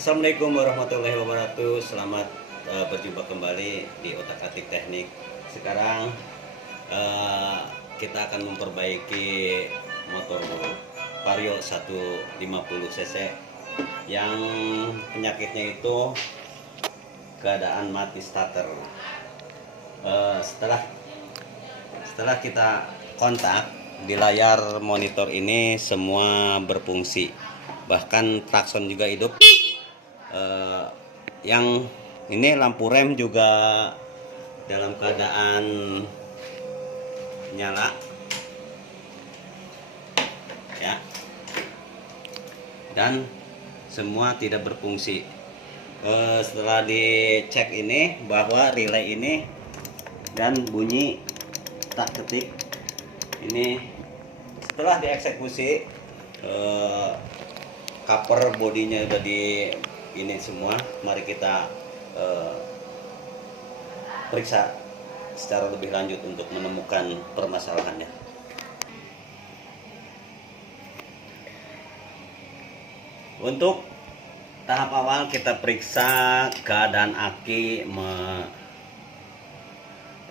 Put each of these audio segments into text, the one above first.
Assalamualaikum warahmatullahi wabarakatuh. Selamat berjumpa kembali di Otak-atik Teknik. Sekarang eh, kita akan memperbaiki motor Vario 150 cc yang penyakitnya itu keadaan mati starter. Setelah kita kontak, di layar monitor ini semua berfungsi, bahkan klakson juga hidup. Yang ini lampu rem juga dalam keadaan nyala ya, dan semua tidak berfungsi. Setelah dicek ini bahwa relay ini dan bunyi tak ketik ini setelah dieksekusi, cover bodinya udah di ini semua. Mari kita periksa secara lebih lanjut untuk menemukan permasalahannya. Untuk tahap awal kita periksa keadaan aki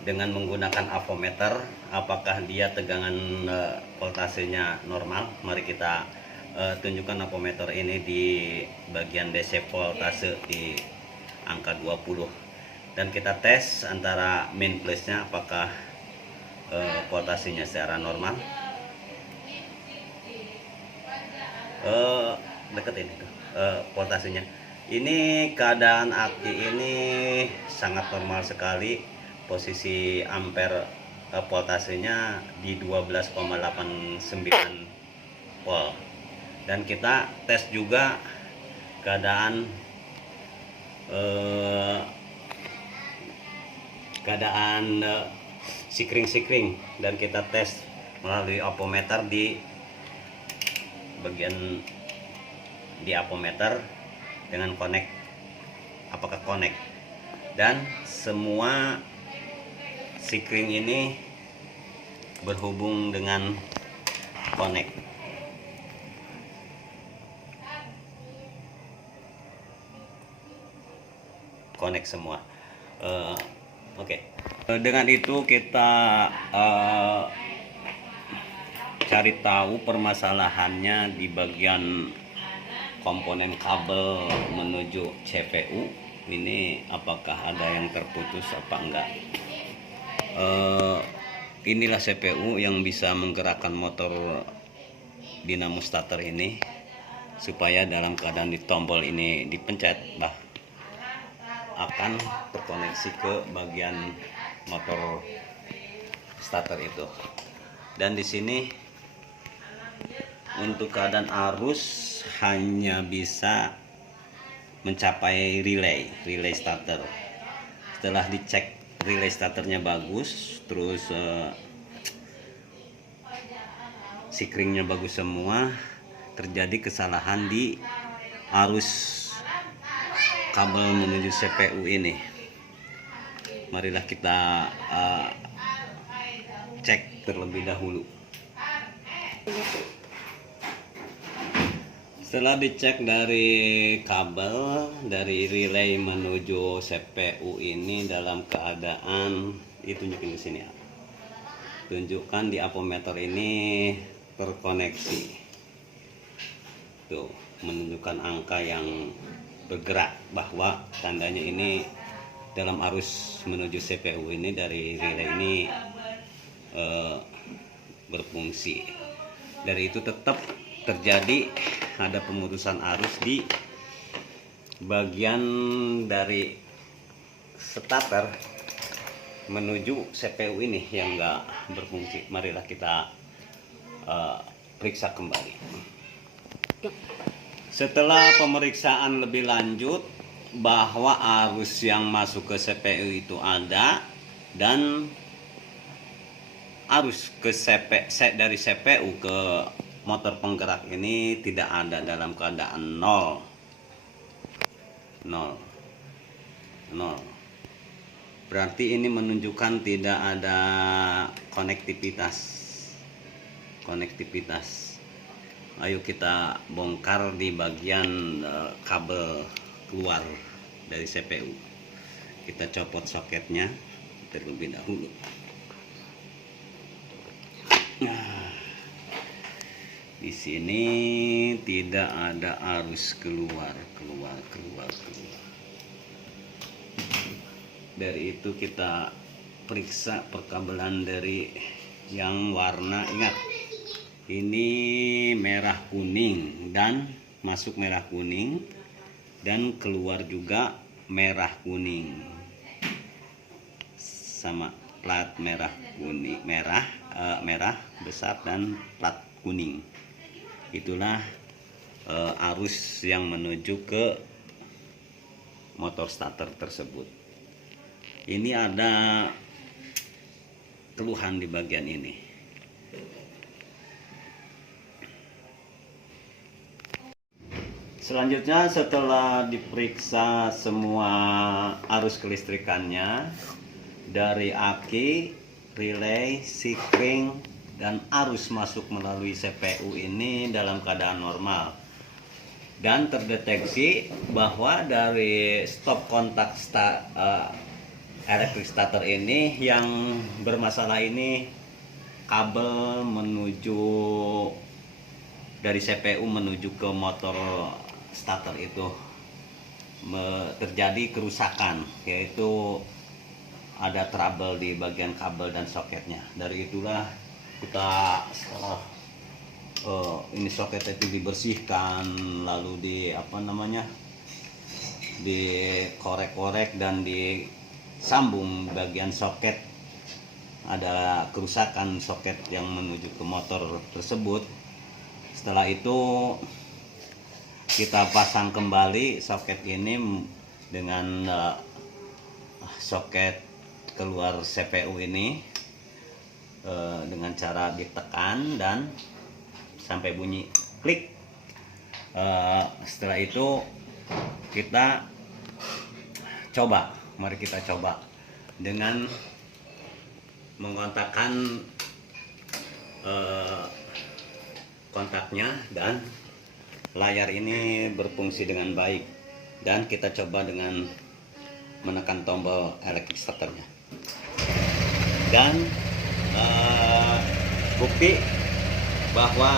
dengan menggunakan avometer, apakah dia tegangan voltasenya normal. Mari kita tunjukkan avometer ini di bagian DC voltase di angka 20, dan kita tes antara min plusnya apakah voltasenya secara normal. Deketin itu voltasenya. Ini keadaan aki ini sangat normal sekali. Posisi ampere voltasenya di 12,89 volt. Dan kita tes juga keadaan sikring, dan kita tes melalui avometer di bagian di avometer dengan connect, apakah connect, dan semua sikring ini berhubung dengan connect. Connect semua. Oke. Dengan itu kita cari tahu permasalahannya di bagian komponen kabel menuju CPU ini, apakah ada yang terputus apa enggak. Inilah CPU yang bisa menggerakkan motor dinamo starter ini supaya dalam keadaan di tombol ini dipencet akan terkoneksi ke bagian motor starter itu. Dan di sini untuk keadaan arus hanya bisa mencapai relay starter. Setelah dicek relay starternya bagus, terus sikringnya bagus semua, terjadi kesalahan di arus kabel menuju CPU ini. Marilah kita cek terlebih dahulu. Setelah dicek dari kabel dari relay menuju CPU ini dalam keadaan, ditunjukin ke sini ya. Tunjukkan di avometer ini terkoneksi. Tuh, menunjukkan angka yang bergerak, bahwa tandanya ini dalam arus menuju CPU ini dari relay ini berfungsi. Dari itu tetap terjadi ada pemutusan arus di bagian dari starter menuju CPU ini yang enggak berfungsi. Marilah kita periksa kembali. Setelah pemeriksaan lebih lanjut bahwa arus yang masuk ke CPU itu ada, dan arus ke dari CPU ke motor penggerak ini tidak ada, dalam keadaan nol. Berarti ini menunjukkan tidak ada konektivitas. Ayo kita bongkar di bagian kabel keluar dari CPU. Kita copot soketnya terlebih dahulu. Nah, di sini tidak ada arus keluar. Dari itu kita periksa perkabelan dari yang warna, ingat ini merah kuning dan masuk merah kuning dan keluar juga merah kuning, sama plat merah kuning, merah besar dan plat kuning. Itulah arus yang menuju ke motor starter tersebut. Ini ada keluhan di bagian ini. Selanjutnya, setelah diperiksa semua arus kelistrikannya dari aki, relay, sikring, dan arus masuk melalui CPU ini dalam keadaan normal, dan terdeteksi bahwa dari stop kontak elektrik starter ini yang bermasalah ini kabel menuju dari CPU menuju ke motor starter itu terjadi kerusakan, yaitu ada trouble di bagian kabel dan soketnya. Dari itulah kita setelah ini soket itu dibersihkan, lalu dikorek-korek dan disambung bagian soket. Ada kerusakan soket yang menuju ke motor tersebut. Setelah itu kita pasang kembali soket ini dengan soket keluar CPU ini dengan cara ditekan dan sampai bunyi klik. Setelah itu kita mari kita coba dengan mengontakkan kontaknya, dan layar ini berfungsi dengan baik, dan kita coba dengan menekan tombol elektrik starternya, dan bukti bahwa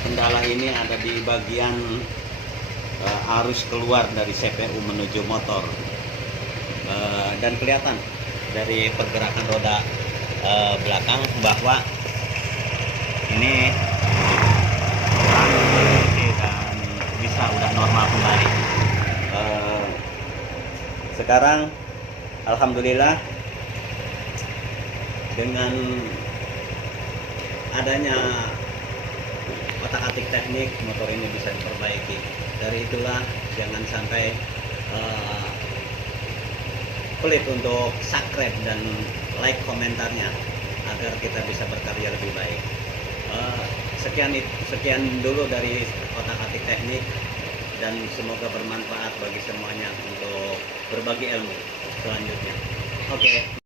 kendala ini ada di bagian arus keluar dari CPU menuju motor, dan kelihatan dari pergerakan roda belakang bahwa ini dan bisa udah normal kembali. Sekarang alhamdulillah dengan adanya otak-atik teknik, motor ini bisa diperbaiki. Dari itulah jangan sampai pelit untuk subscribe dan like komentarnya agar kita bisa berkarya lebih baik. Sekian dulu dari otak-atik teknik, dan semoga bermanfaat bagi semuanya untuk berbagi ilmu selanjutnya. Oke.